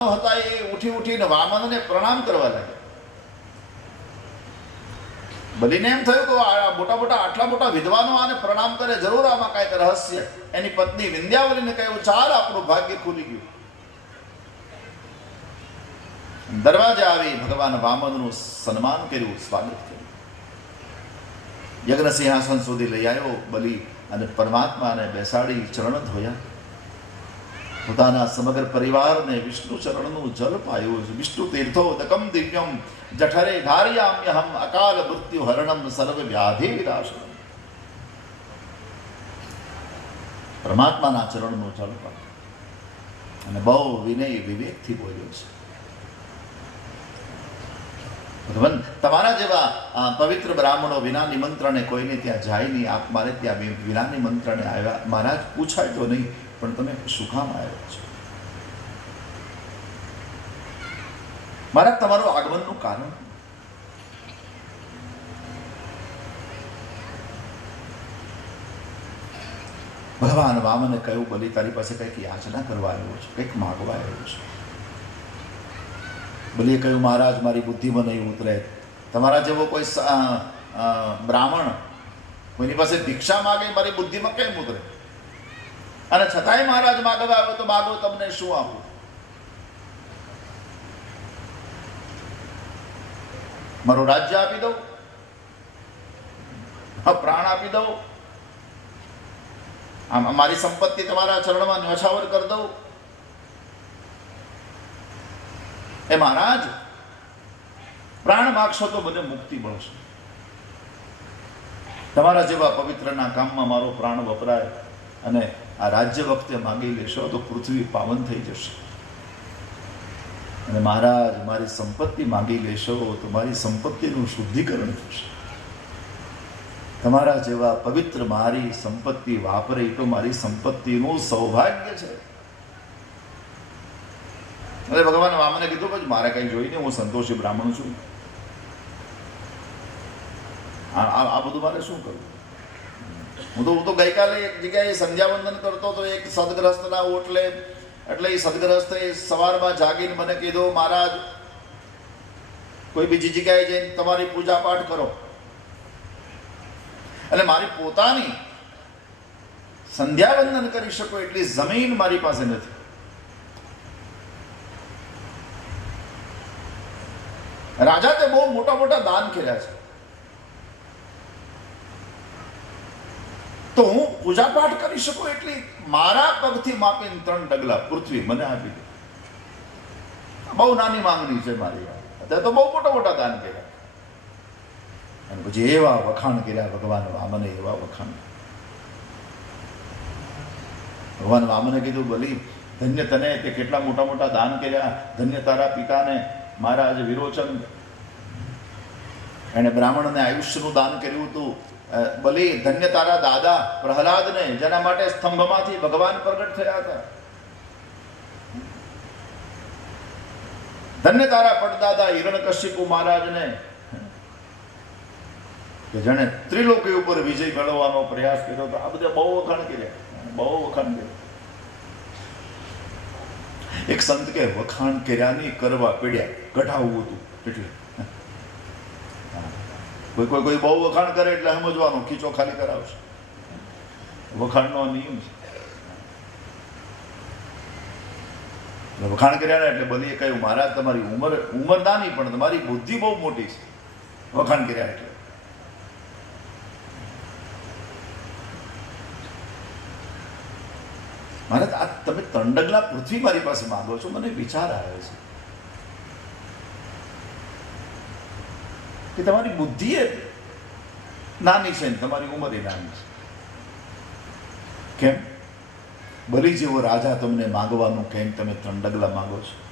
હતા, એ ઉઠી ઉઠીને વામનને પ્રણામ કરવા લાગ્યા. બલીને એમ થયું કે આ મોટા મોટા, આટલા મોટા વિદ્વાનો આને પ્રણામ કરે, જરૂર આમાં કાંઈક રહસ્ય. એની પત્ની વિંધ્યાવલીને કહ્યું, ચાલ, આપણું ભાગ્ય ખુલી ગયું. દરવાજે આવી, ભગવાન વામનનું સન્માન કર્યું, સ્વાગત કર્યું. યજ્ઞ સિંહાસન સુધી લઈ આવ્યો બલી અને પરમાત્માને બેસાડી ચરણ ધોયા. પોતાના સમગ્ર પરિવારને વિષ્ણુ ચરણનું જલ પાયું છે. વિષ્ણુ તીર્થો દકમ દિવ્યમ જઠરે ધાર્યામ્યહમ અકાલ મૃત્યુ હરણમ સર્વ વ્યાધિ વિરાશ પરમાત્માના ચરણનું જલ પાયું. અને બહુ વિનય વિવેકથી બોલ્યો છે. ભગવાન, તમારા જેવા પવિત્ર બ્રાહ્મણો વિના નિમંત્રણે કોઈને ત્યાં જાય નહીં. આપ મારે ત્યાં વિના નિમંત્રણે આવ્યા. મહારાજ, પૂછાય તો નહીં, પણ તમે સુખામ આવ્યા છો. મહારાજ, તમારું આગમનનું કારણ? ભગવાન વામને કહ્યું, બલી તારી પાસે કંઈક યાચના કરવા આવ્યો છું, કંઈક માગવા આવ્યો છું. બલીએ કહ્યું, મહારાજ, મારી બુદ્ધિમાં નહીં ઉતરે. તમારા જેવો કોઈ બ્રાહ્મણ કોઈની પાસે ભિક્ષા માગે, મારી બુદ્ધિમાં કેમ ઉતરે? અને છતાંય મહારાજ માગવા આવ્યો તો માગો, તમને શું આપું? મારું રાજ્ય આપી દઉં? પ્રાણ આપી દઉં? મારી સંપત્તિ તમારા ચરણમાં ન્યોછાવર કરી દઉં? એ મહારાજ, પ્રાણ માગશો તો મને મુક્તિ મળશે. તમારા જેવા પવિત્રના કામમાં મારો પ્રાણ વપરાય અને આ રાજ્ય વખતે માગી લેશો તો પૃથ્વી પાવન થઈ જશે. અને મહારાજ, મારી સંપત્તિ માગી લેશો તો મારી સંપત્તિનું શુદ્ધિકરણ થશે. તમારા જેવા પવિત્ર મારી સંપત્તિ વાપરે તો મારી સંપત્તિનું સૌભાગ્ય છે. એટલે ભગવાન વામને કીધું, પછી મારે કંઈ જોઈને હું સંતોષી બ્રાહ્મણ છું. આ બધું મારે શું કરવું? હું તો હું તો ગઈકાલે એક જગ્યાએ સંધ્યાવંદન કરતો તો એક સદગ્રસ્તના ઓટલે, એટલે એ સદગ્રસ્તે સવારમાં જાગીને મને કીધું, મહારાજ, કોઈ બીજી જગ્યાએ જઈને તમારી પૂજા પાઠ કરો. એટલે મારી પોતાની સંધ્યાવંદન કરી શકો એટલી જમીન મારી પાસે નથી. રાજા તે બહુ મોટા મોટા દાન કર્યા છે. તો હું પૂજા પાઠ કરી શકું એટલી મારા પગથી માપીને ત્રણ ડગલા પૃથ્વી મને આપી દે. બહુ નાની માંગણી છે મારી અત્યારે તો બહુ મોટા મોટા દાન કર્યા. અને પછી એવા વખાણ કર્યા ભગવાન વામને, એવા વખાણ. ભગવાન વામને કીધું, બલી, ધન્ય તને તે કેટલા મોટા મોટા દાન કર્યા. ધન્ય તારા પિતાને મહારાજ વિરોચન એણે બ્રાહ્મણને આયુષ્યનું દાન કર્યું હતું. બલિ ધન્ય તારા દાદા પ્રહલાદને જેના માટે સ્તંભમાંથી ભગવાન પ્રગટ થયા હતા. ધન્ય તારા પડદાદા હિરણકશ્યપુ મહારાજને, કે જેણે ત્રિલોકી ઉપર વિજય મેળવવાનો પ્રયાસ કર્યો હતો. આ બધા બહુ વખાણ કર્યા. બહુ વખાણ કર્યા. એક સંત કે વખાણ કર્યા નહીં, કરવા પડ્યા. કઢાવવું હતું. એટલે કોઈ કોઈ કોઈ બહુ વખાણ કરે એટલે સમજવાનું, ખીચો ખાલી કરાવશે. વખાણનો નિયમ છે. વખાણ કર્યા એટલે બલીએ કહ્યું, મહારાજ, તમારી ઉંમર ઉંમર નાની, પણ તમારી બુદ્ધિ બહુ મોટી છે. વખાણ કર્યા એટલે. મહારાજ આ તમે ત્રણ ડગલા પૃથ્વી મારી પાસે માંગો છો, મને વિચાર આવે છે કે તમારી બુદ્ધિ એ નાની છે ને તમારી ઉંમર એ નાની છે. કેમ? બલી જેવો રાજા તમને માગવાનું, કેમ તમે ત્રણ ડગલા માંગો છો?